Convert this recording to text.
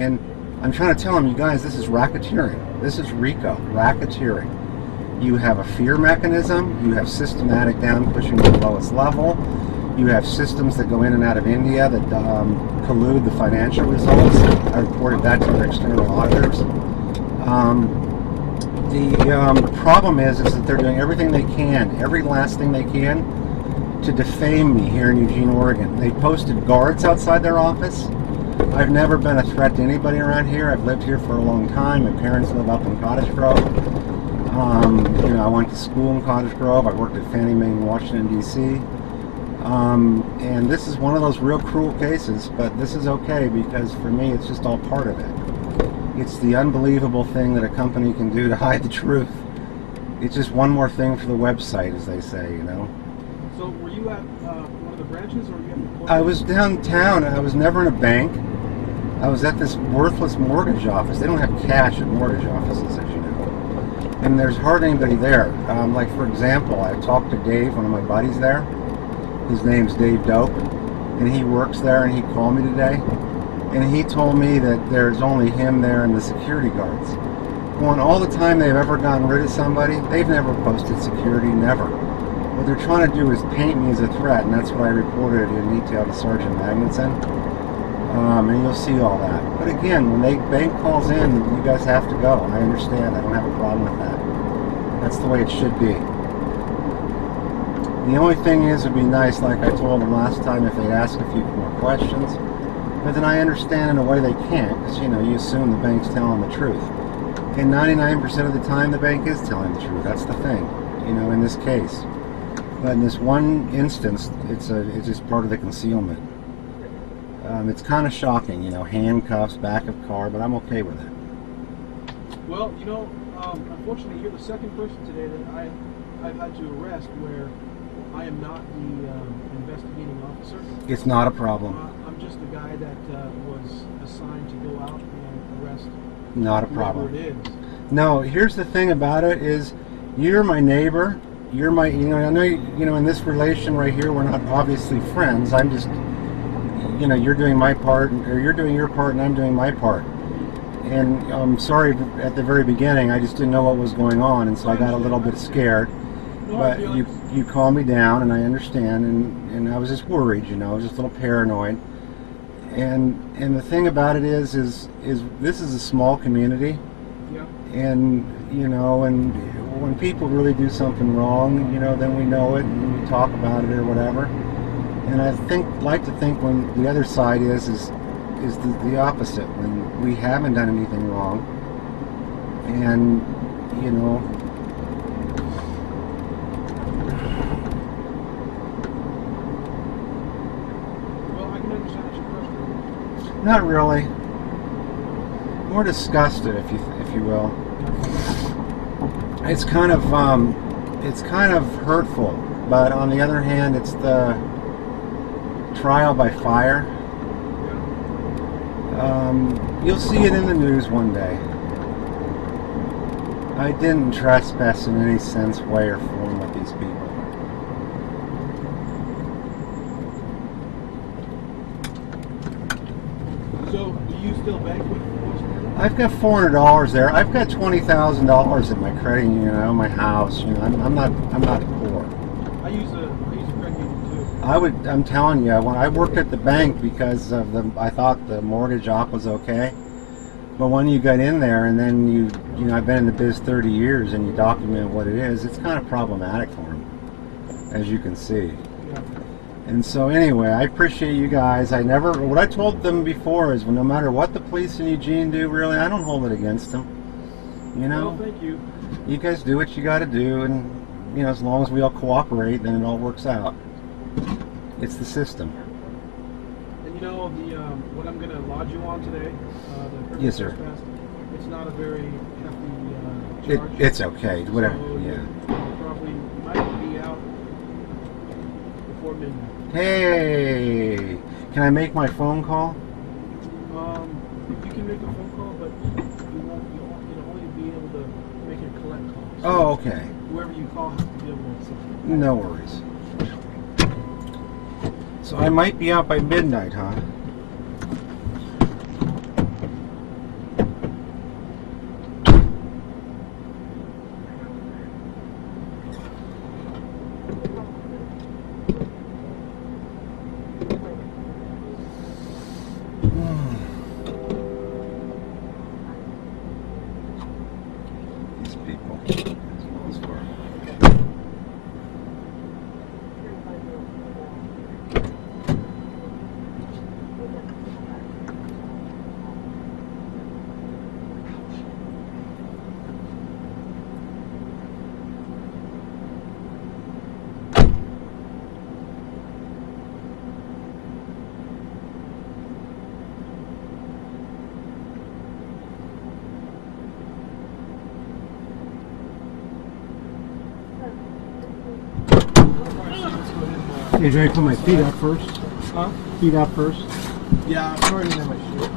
And I'm trying to tell them, you guys, this is racketeering. This is RICO, racketeering. You have a fear mechanism. You have systematic down pushing to the lowest level. You have systems that go in and out of India that collude the financial results. I reported that to their external auditors. The problem is that they're doing everything they can, every last thing they can, to defame me here in Eugene, Oregon. They posted guards outside their office. I've never been a threat to anybody around here. I've lived here for a long time. My parents live up in Cottage Grove. You know, I went to school in Cottage Grove. I worked at Fannie Mae in Washington, D.C. And this is one of those real cruel cases, but this is okay because for me it's just all part of it. It's the unbelievable thing that a company can do to hide the truth. It's just one more thing for the website, as they say, you know. So were you at one of the branches, or were you at the corporate? I was downtown. I was never in a bank. I was at this worthless mortgage office. They don't have cash at mortgage offices, as you know. And there's hardly anybody there. Like, for example, I talked to Dave, one of my buddies there. His name's Dave Dope, and he works there, and he called me today. And he told me that there's only him there and the security guards. Well, in all the time they've ever gotten rid of somebody, they've never posted security, never. What they're trying to do is paint me as a threat, and that's what I reported in detail to Sergeant Magnuson. And you'll see all that. But again, when the bank calls in, you guys have to go. I understand. I don't have a problem with that. That's the way it should be. The only thing is, it'd be nice, like I told them last time, if they'd ask a few more questions. But then I understand in a way they can't, because, you know, you assume the bank's telling the truth. And 99% of the time, the bank is telling the truth. That's the thing, you know, in this case. But in this one instance, it's just part of the concealment. It's kind of shocking, you know, handcuffs, back of car, but I'm okay with it. Well, you know, unfortunately, you're the second person today that I've had to arrest where I am not the investigating officer. It's not a problem. I'm just the guy that was assigned to go out and arrest. Not a problem. Whoever it is. No, here's the thing about it is, you're my neighbor. You're my, you know, I know, you know, in this relation right here, we're not obviously friends. I'm just, you know, you're doing my part, or you're doing your part, and I'm doing my part. And I'm sorry at the very beginning, I just didn't know what was going on, and so I got a little bit scared. But you calmed me down, and I understand, and I was just worried, you know, just a little paranoid. And the thing about it is this is a small community, Yeah. and you know, and when people really do something wrong, you know, then we know it and we talk about it or whatever. And I like to think when the other side is the opposite, when we haven't done anything wrong, and you know. Not really. More disgusted, if you will. It's kind of hurtful, but on the other hand, it's the trial by fire. You'll see it in the news one day. I didn't trespass in any sense, way, or form with these people. So, do you still bank with Washington? I've got $400 there. I've got $20,000 in my credit union, my house. You know, I'm not poor. I use a credit union too. I'm telling you, when I worked at the bank because of I thought the mortgage op was okay. But when you got in there and then you know, I've been in the biz 30 years and you document what it is, it's kind of problematic for them, as you can see. Yeah. And so anyway, I appreciate you guys. What I told them before is, well, no matter what the police in Eugene do, really, I don't hold it against them. You know? Well, thank you. You guys do what you got to do, and you know, as long as we all cooperate, then it all works out. It's the system. And you know, what I'm going to lodge you on today, the Yes, sir. trespass, it's not a very hefty charge. It's okay. Whatever. So Yeah. you probably might be out before midnight. Hey, can I make my phone call? You can make a phone call, but you'll only be able to make a collect call. So Oh, okay. whoever you call has to be able to accept it. No worries. So I might be out by midnight, huh? Hey, do I put my feet up first? Huh? Feet up first. Yeah, I'm already in my shit.